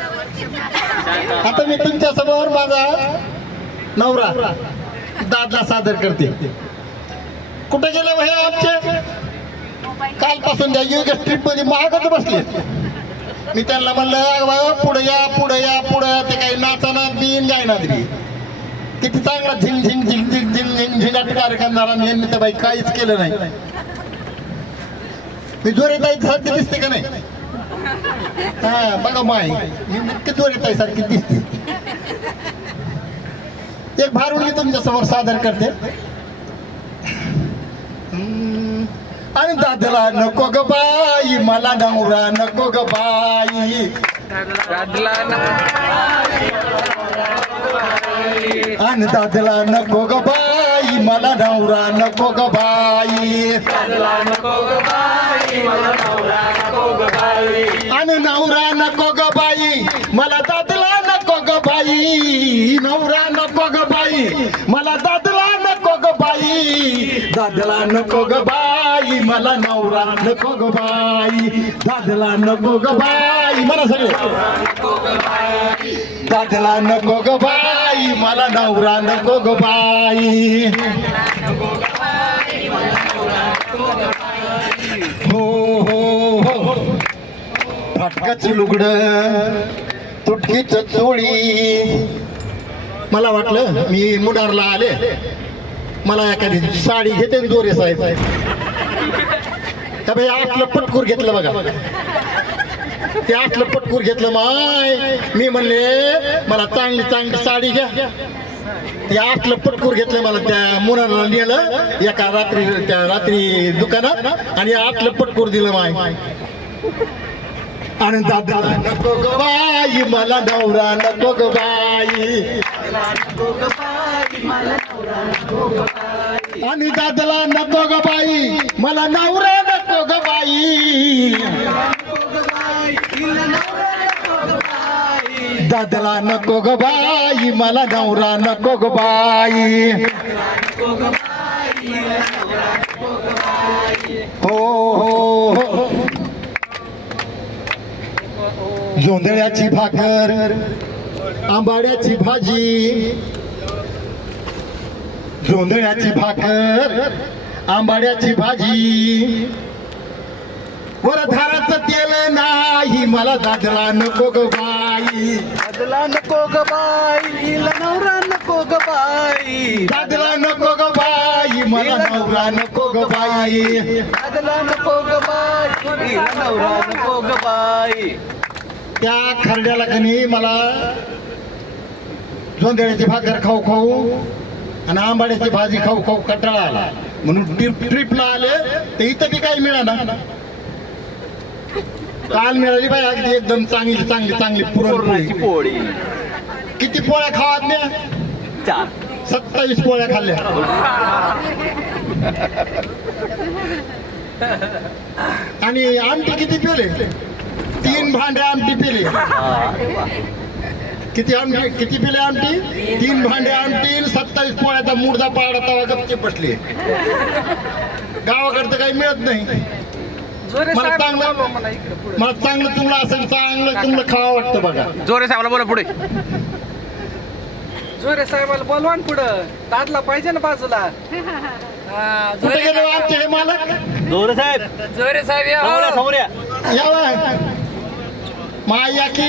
आता मी तुमच्यासमोर माझा नवरा दादला सादर करते. कुठे गेले हो भाई आमचे? कालपासून त्या युग स्ट्रीटमध्ये महागच बसले. मी त्यांना म्हणलं पुढे या पुढे या पुढे या. ते काही नाचाना बीन गायना किती चांगला झिंग झिंग झिंग झिंग झिंग झिंग झिंगाट कार्यक्रम झाला आणि यांनी तर बाई काहीच केलं नाही. मी जोरे सारखी दिसते का नाही? हा बघा माय. मी नक्की सारखी दिसते. एक भारुडी तुमच्यासमोर सादर करते. आणि दादला नको ग बाई मला नवरा नको ग बाई. आणि दादला नको ग बाई. मला नवरा नको ग बाई. आणि नवरा नको ग बाई. मला दादला नको ग बाई. नवरा नको ग बाई. मला दादला बाई. दादला नको ग बाई मला नवरा नको ग बाई. दादला नको ग बाई. मला सगळे. दादला नको ग बाई मला नवरा नको ग बाई. हो हो हो. फाटकाची लुगड तुटकीच चोळी. मला वाटलं मी मुडारला आले. मला एखादी साडी घेते ना साहेब. त्या बाई आतलं पटकूर घेतलं बघा. ते आतलं पटकूर घेतलं माय मी म्हणले मला चांगली चांगली साडी घ्या. ते आतलं पटकूर घेतलं मला त्या मुलाला नेलं एका रात्री त्या रात्री दुकानात आणि आतलं पटकूर दिलं माय. आणि दादा नको ग बाई मला नवरा नको ग बाई. आणि दादला नको ग बाई. मला नवरा नको ग बाई. दादला नको ग बाई. मला नवरा नको ग बाई. हो हो हो. जोंधळ्याची भाकर आंबाड्याची भाजी जोंधळ्याची भाकर आंबाड्याची भाजी. वरधाराचं तेल नाही मला दादला नको ग बाई. दादला नको ग बाई नवरा नको ग बाई. दादला नको ग बाई मला नवरा नको ग बाई. दादला नको ग बाई नवरा नको ग बाई. त्या खरड्याला कनी मला जोंधळ्याची भाकर खाऊ खाऊ आणि आंबाड्याची भाजी खाऊ खाऊ कटाळा आला. म्हणून ट्रिप ट्रिपला आले तर इथं बी काही मिळाना. काल मिळाली बाई अगदी एकदम चांगली चांगली चांगली पुरणपोळी. पोळी. किती पोळ्या खावात चार. सत्तावीस पोळ्या खाल्ल्या. आणि आमटी किती पेले? तीन भांडे आमटी पेले. किती आमटी? किती पेले आमटी? तीन भांडे आमटी सत्तावीस पोळ्याचा मुर्दा पाडा तवा गपची बसली. गावाकडचं काही मिळत नाही. मला चांगलं मला चांगलं चुंगलं असेल चांगलं चुंगलं खावा वाटतं बघा. जोरे साहेबाला बोला पुढे. जोरे साहेबाला बोलवा ना पुढं. दादला पाहिजे ना बाजूला. हा, कुठे जोरे गेले आमचे हे मालक? जोर साहेब. जोरे साहेब या हो. यावा माया की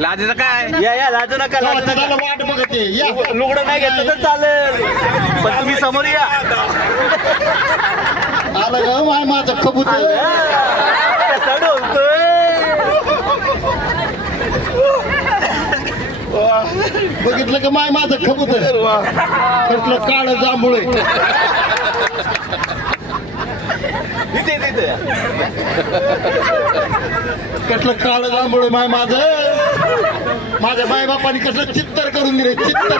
लाजेचं काय? या या लाजू नका लाजू नका. वाट बघते. या. लुगडं नाही घेतलं तर चालेल. पण तुम्ही समोर या. आलं ग माय माझं कबूतर. कसा डोलतोय? बघितलं का माय माझं कबूतर. म्हटलं काळ जांभूळ इथे, इथे. कसलं काळ जांभूळ माय माझं? माझ्या माय बापाने कसलं चित्तर करून दिले चित्तर.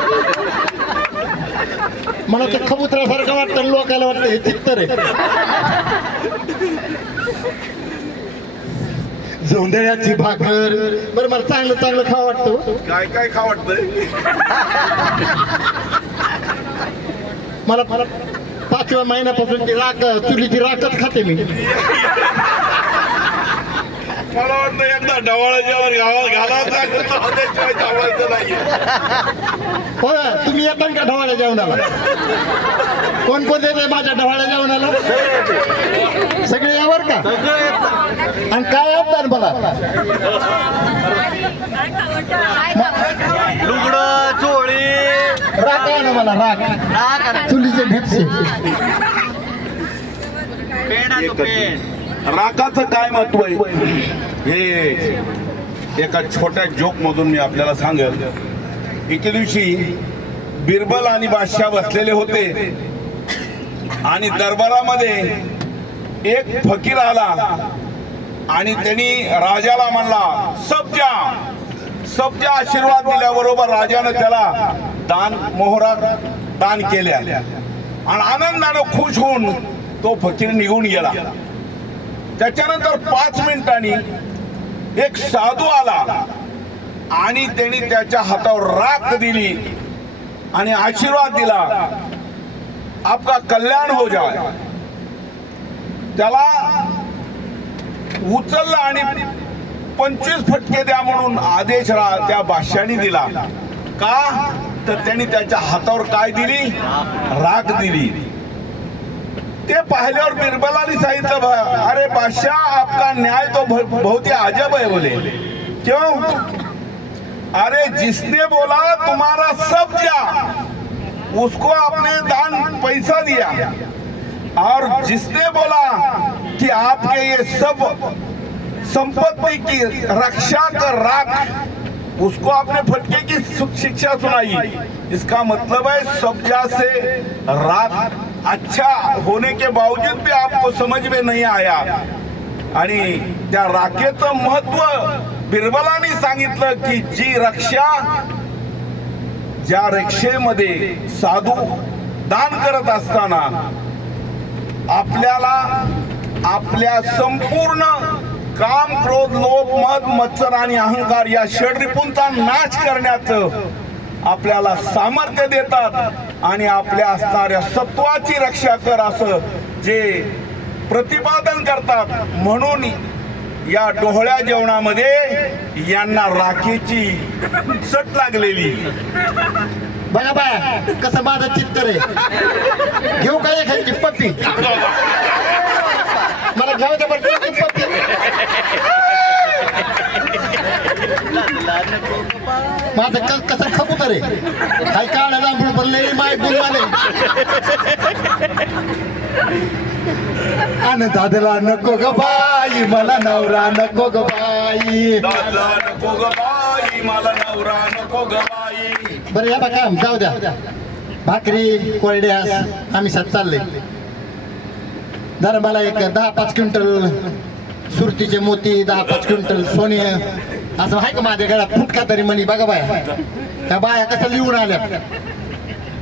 मला तर कबुतरासारखं वाटतं लोकांना वाटतं हे चित्तर आहे. जोंधळ्याची भाकर. बरं मला चांगलं चांगलं खावं वाटतं काय काय खा वाटतंय? मला मला पाचव्या महिन्यापासून ती राख चुलीची राखच खाते मी मला वाटतं एकदा ढवाळ्याच्यावर गावात घालायचा त्याशिवाय थांबायचं नाहीये हो तुम्ही येता का ढवाळ्या जेवणाला कोण कोण येते माझ्या ढवाळ्या जेवणाला सगळे यावर का आणि काय येतात मला लुगडं चोळी राग आहे ना मला राग चुलीचे ढेपसे. रागाचं काय महत्त्व आहे? हे एका छोट्या जोक मधून मी आपल्याला सांगेल. एके दिवशी बिरबल आणि बादशाह बसलेले होते. आणि दरबारामध्ये एक फकीर आला आणि त्यांनी राजाला म्हणला सबजा सबजा आशीर्वाद दिल्याबरोबर राजानं त्याला दान मोहरा दान केल्या. आणि आनंदानं खुश होऊन तो फकीर निघून गेला. त्याच्यानंतर पाच मिनिटांनी एक साधू आला आणि त्यांनी त्याच्या हातावर राख दिली आणि आशीर्वाद दिला. आपका कल्याण हो जाय. त्याला उचलला आणि पंचवीस फटके द्या म्हणून आदेश रा- त्या बादशाने दिला. का? तर त्यांनी त्याच्या हातावर काय दिली? राख दिली. ते पाहिल्यावर बिरबलाने सांगितलं अरे बादशाह आपका न्याय तो भ- बहुत ही अजब है बोले. क्यों? अरे जिसने बोला तुम्हारा सब क्या। उसको आपने दान पैसा दिया। और जिसने बोला कि आपके ये सब संपत्ति की रक्षा कर राख उसको आपने फटके की शिक्षा सुनाई। इसका मतलब है सब्जा से राख अच्छा होने के बावजूद भी आपको समझ में नहीं आया। आणि त्या राखेचं महत्त्व बिरबलाने सांगितलं की जी रक्षा ज्या रक्षेमध्ये साधू दान करत असताना आपल्याला आपल्या संपूर्ण काम क्रोध लोभ मद मत्सर आणि अहंकार या षडरिपूंचा नाश करण्याचं आपल्याला सामर्थ्य देतात आणि आपल्या असणाऱ्या सत्वाची रक्षा कर असं जे प्रतिपादन करतात. म्हणून या डोहळ्या जेवणामध्ये यांना राखेची सट लागलेली. बघा बाया कसं माझं चित्तर आहे घेऊ काय एखादी पप्पी मला घ्यावं माझं क- कसं खबूतर आहे काय काढा जांभूळ पडले माय गुलमाले आणि दादला नको ग बाई मला नवरा नको ग बाई. दादा नको ग बाई मला नवरा नको ग बाई. बरं या बघा जाऊ द्या. भाकरी कोरड्या आम्ही सात चालले. जरा मला एक दहा पाच क्विंटल सुरतीचे मोती दहा पाच क्विंटल सोने. असं आहे का माझ्या गळ्यात फुटका तरी म्हणी? बघा बाया. त्या बाया कसं लिहून आल्या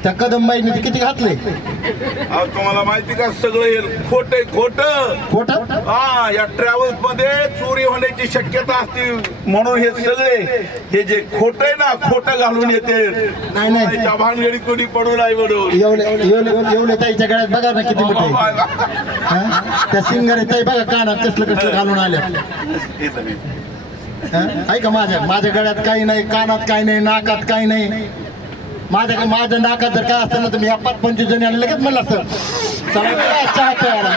त्या कदमबाईने ते किती घातले? अहो तुम्हाला माहिती का? सगळं हे खोट खोट. खोट? हा या ट्रॅव्हल्समध्ये चोरी होण्याची शक्यता असते म्हणून हे सगळे हे जे खोट आहे ना खोट घालून येते. नाही, नाही. त्याच्या भानगडी कोणी पडू नाही म्हणून. एवढे एवढे एवढे ताईच्या गळ्यात बघा ना किती मोठे. हा? त्या सिंगर ताई बघा कानात कसलं कसलं घालून आल्या. हा? ऐका माझ्या माझ्या गळ्यात काही नाही कानात काही नाही नाकात काही नाही. माझ्या माझ्या नाकात जर काय असतं ना तर मी या पाच पंचवीस जणी आले लगेच म्हणलं असतं चला की बाया चहा प्यायला.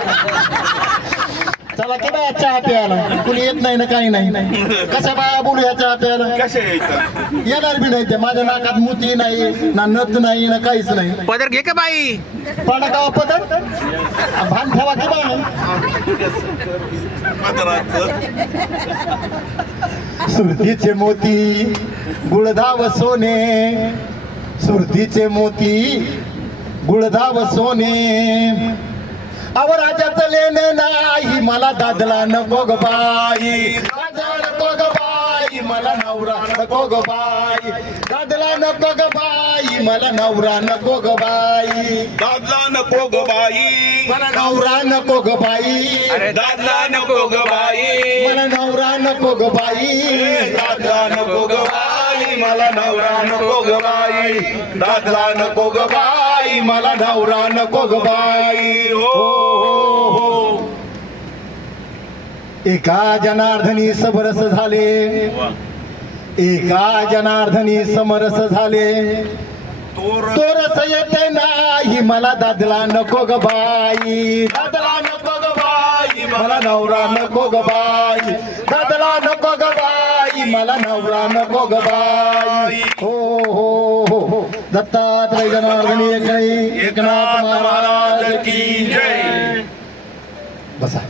चला की बाया चहा प्यायला. कुणी येत नाही ना काही नाही. कशा बाया बोलू या चहा प्यायला. कसे यायचं? येणार बी नाही ते माझ्या नाकात मोती नाही ना नथ नाही ना काहीच नाही. पदर घे का बाई? पाडा गावा पदर? भान ठेवा की बाय सुरतीचे मोती गुळधाव सोने सुरतीचे मोती गुळधाव सोने अव राजाचं लेणं नाही मला दादला नको ग बाई दादला नको ग बाई मला नवरा नको ग बाई दादला नको ग बाई मला नवरा नको ग बाई दादला नको ग बाई मला नवरा नको ग बाई अरे दादला नको ग बाई मला नवरा नको ग बाई दादला नको ग बाई मला नवरा नको ग बाई. दादला नको ग बाई. मला नवरा नको ग बाई. हो, हो हो एका जनार्दनी समरस झाले. एका जनार्दनी समरस झाले. तोरस येते नाही. मला दादला नको ग बाई. दादला नको ग बाई. मला नवरा नको ग बाई. दादला नको ग बाई. बाई मला नवरा नको ग हो हो हो हो. दत्तात्रय जनार्दनी एकनाथ महाराज की जय. बसा.